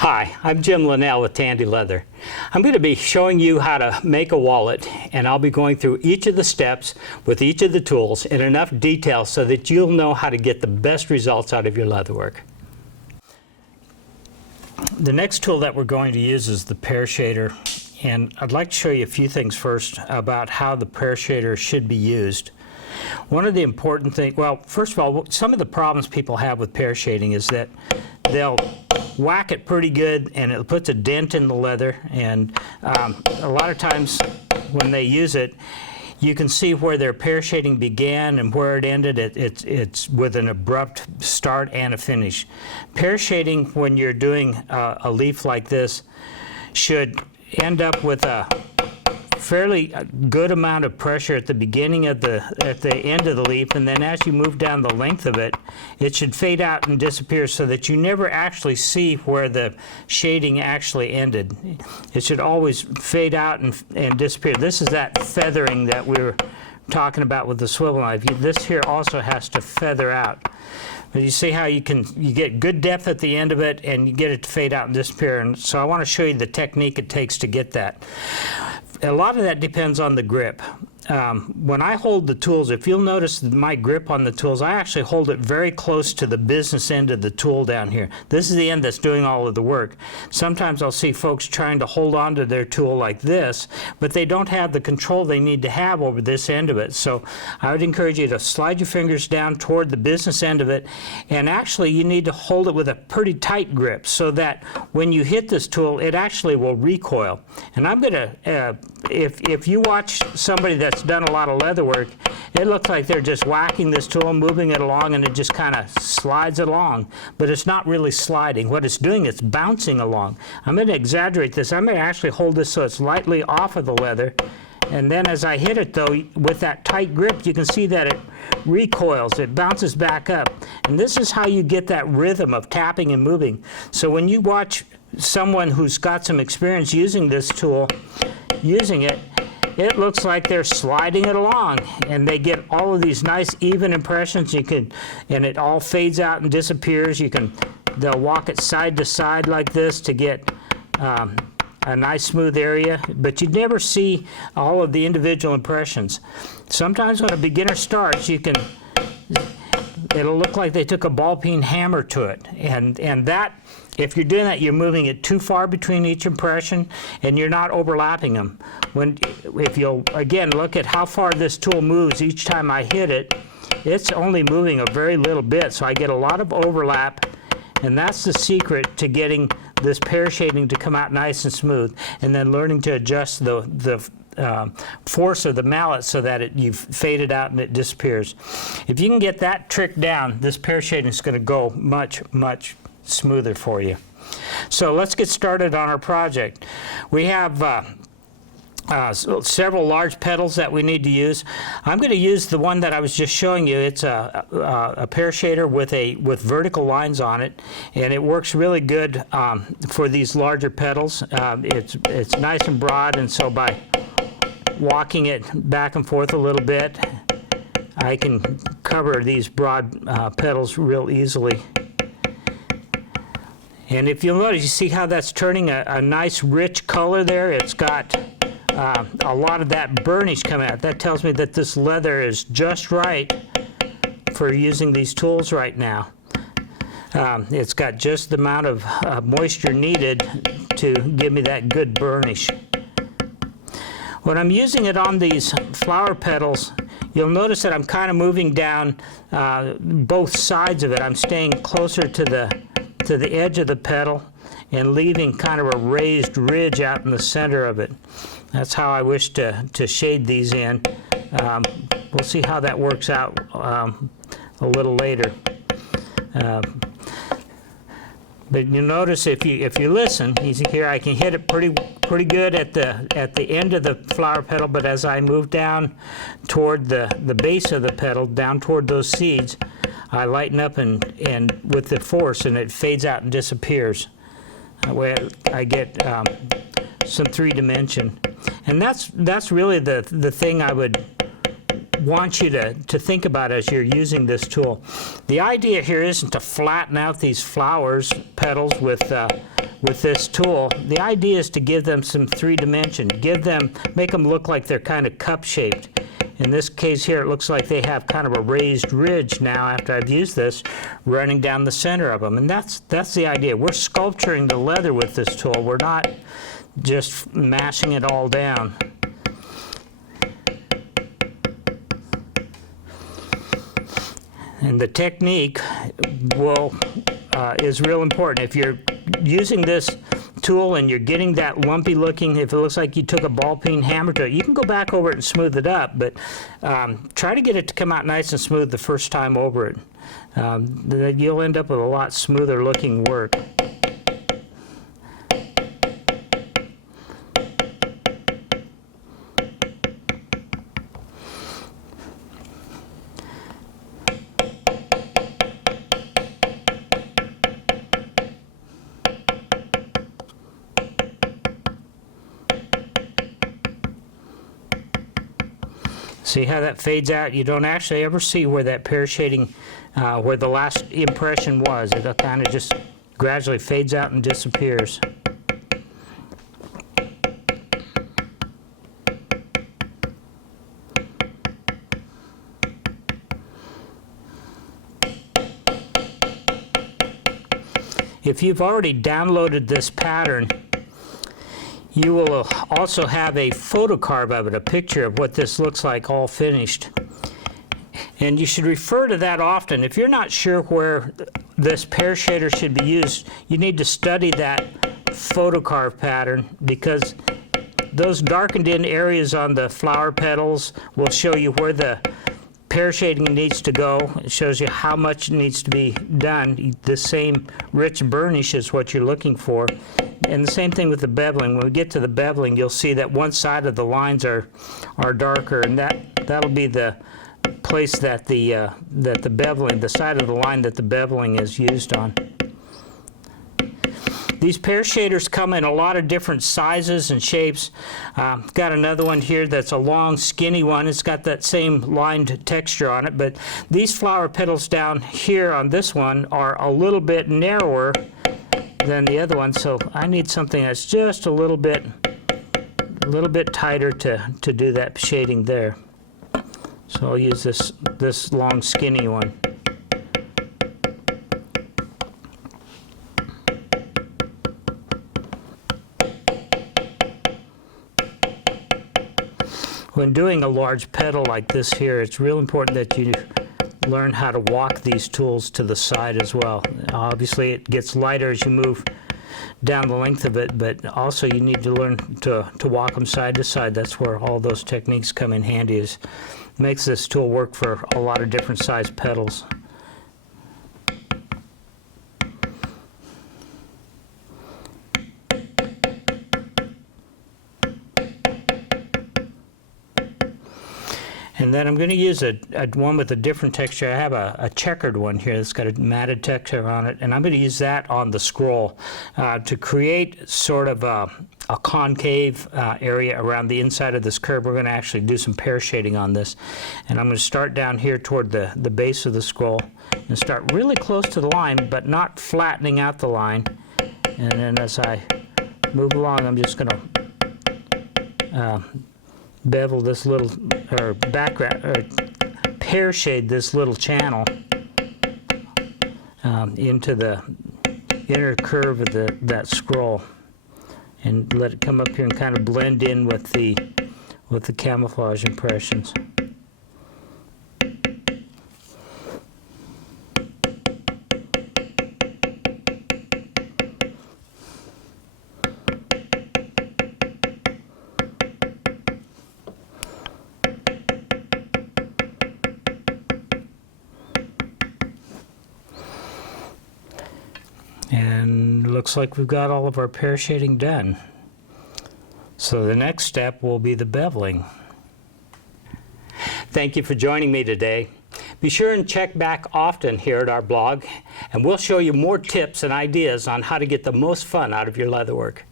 Hi, I'm Jim Linnell with Tandy Leather. I'm going to be showing you how to make a wallet, and I'll be going through each of the steps with each of the tools in enough detail so that you'll know how to get the best results out of your leatherwork. The next tool that we're going to use is the Pear shader, and I'd like to show you a few things first about how the Pear shader should be used. One of the important things, well, first of all, some of the problems people have with pear shading is that they'll whack it pretty good and it puts a dent in the leather, and a lot of times when they use it, you can see where their pear shading began and where it ended. It's with an abrupt start and a finish. Pear shading, when you're doing a leaf like this, should end up with a fairly good amount of pressure at the beginning of at the end of the leaf, and then as you move down the length of it, it should fade out and disappear so that you never actually see where the shading actually ended. It should always fade out and disappear. This is that feathering that we were talking about with the swivel knife. This here also has to feather out. But you see how you get good depth at the end of it and you get it to fade out and disappear. And so I want to show you the technique it takes to get that. A lot of that depends on the grip. When I hold the tools, if you'll notice my grip on the tools, I actually hold it very close to the business end of the tool down here. This is the end that's doing all of the work. Sometimes I'll see folks trying to hold on to their tool like this, but they don't have the control they need to have over this end of it. So I would encourage you to slide your fingers down toward the business end of it, and actually you need to hold it with a pretty tight grip so that when you hit this tool, it actually will recoil. And I'm going to, if you watch somebody that's done a lot of leather work, it looks like they're just whacking this tool, moving it along, and it just kind of slides along. But it's not really sliding. What it's doing, it's bouncing along. I'm going to exaggerate this. I'm going to actually hold this so it's lightly off of the leather. And then as I hit it, though, with that tight grip, you can see that it recoils. It bounces back up. And this is how you get that rhythm of tapping and moving. So when you watch someone who's got some experience using this tool, using it, it looks like they're sliding it along, and they get all of these nice even impressions. And it all fades out and disappears. They'll walk it side to side like this to get a nice smooth area, but you'd never see all of the individual impressions. Sometimes when a beginner starts, it'll look like they took a ball-peen hammer to it, and that, if you're doing that, you're moving it too far between each impression, and you're not overlapping them. If you'll, again, look at how far this tool moves each time I hit it, it's only moving a very little bit, so I get a lot of overlap, and that's the secret to getting this pear shading to come out nice and smooth, and then learning to adjust the force of the mallet so that you've faded out and it disappears. If you can get that trick down, this pear shading is going to go much, much smoother for you. So let's get started on our project. We have several large petals that we need to use. I'm going to use the one that I was just showing you. It's a pear shader with vertical lines on it, and it works really good for these larger petals. It's nice and broad, and so by walking it back and forth a little bit, I can cover these broad petals real easily. And if you'll notice, you see how that's turning a nice rich color there? It's got a lot of that burnish coming out. That tells me that this leather is just right for using these tools right now. It's got just the amount of moisture needed to give me that good burnish. When I'm using it on these flower petals, you'll notice that I'm kind of moving down both sides of it. I'm staying closer to the edge of the petal and leaving kind of a raised ridge out in the center of it. That's how I wish to shade these in. We'll see how that works out a little later. But you notice if you listen, you see here I can hit it pretty good at the end of the flower petal, but as I move down toward the base of the petal, down toward those seeds, I lighten up and with the force, and it fades out and disappears. That way I get some three-dimension. And that's really the thing I would want you to think about as you're using this tool. The idea here isn't to flatten out these flowers, petals with with this tool, the idea is to give them some 3-dimension, make them look like they're kind of cup-shaped. In this case here, it looks like they have kind of a raised ridge now after I've used this running down the center of them. And that's the idea. We're sculpturing the leather with this tool. We're not just mashing it all down. And the technique is real important. If you're using this tool and you're getting that lumpy looking, if it looks like you took a ball peen hammer to it, you can go back over it and smooth it up, but try to get it to come out nice and smooth the first time over it. You'll end up with a lot smoother looking work. See how that fades out? You don't actually ever see where that pear shading, where the last impression was. It kind of just gradually fades out and disappears. If you've already downloaded this pattern, you will also have a photocarb of it, a picture of what this looks like all finished. And you should refer to that often. If you're not sure where this pear shader should be used, you need to study that photocarb pattern, because those darkened in areas on the flower petals will show you where the pear shading needs to go. It shows you how much needs to be done. The same rich burnish is what you're looking for. And the same thing with the beveling. When we get to the beveling, you'll see that one side of the lines are darker, and that'll be the place that the beveling, the side of the line that the beveling is used on. These pear shaders come in a lot of different sizes and shapes. Got another one here that's a long, skinny one. It's got that same lined texture on it, but these flower petals down here on this one are a little bit narrower than the other one, so I need something that's just a little bit tighter to do that shading there. So I'll use this long, skinny one. When doing a large petal like this here, it's real important that you learn how to walk these tools to the side as well. Obviously, it gets lighter as you move down the length of it, but also you need to learn to walk them side to side. That's where all those techniques come in handy. It makes this tool work for a lot of different size petals. And then I'm going to use a one with a different texture. I have a checkered one here that's got a matted texture on it, and I'm going to use that on the scroll to create sort of a concave area around the inside of this curve. We're going to actually do some pear shading on this. And I'm going to start down here toward the base of the scroll and start really close to the line, but not flattening out the line. And then as I move along, I'm just going to bevel this little, or background, or pear shade this little channel into the inner curve of that scroll, and let it come up here and kind of blend in with the camouflage impressions. And looks like we've got all of our pear shading done. So the next step will be the beveling. Thank you for joining me today. Be sure and check back often here at our blog, and we'll show you more tips and ideas on how to get the most fun out of your leatherwork.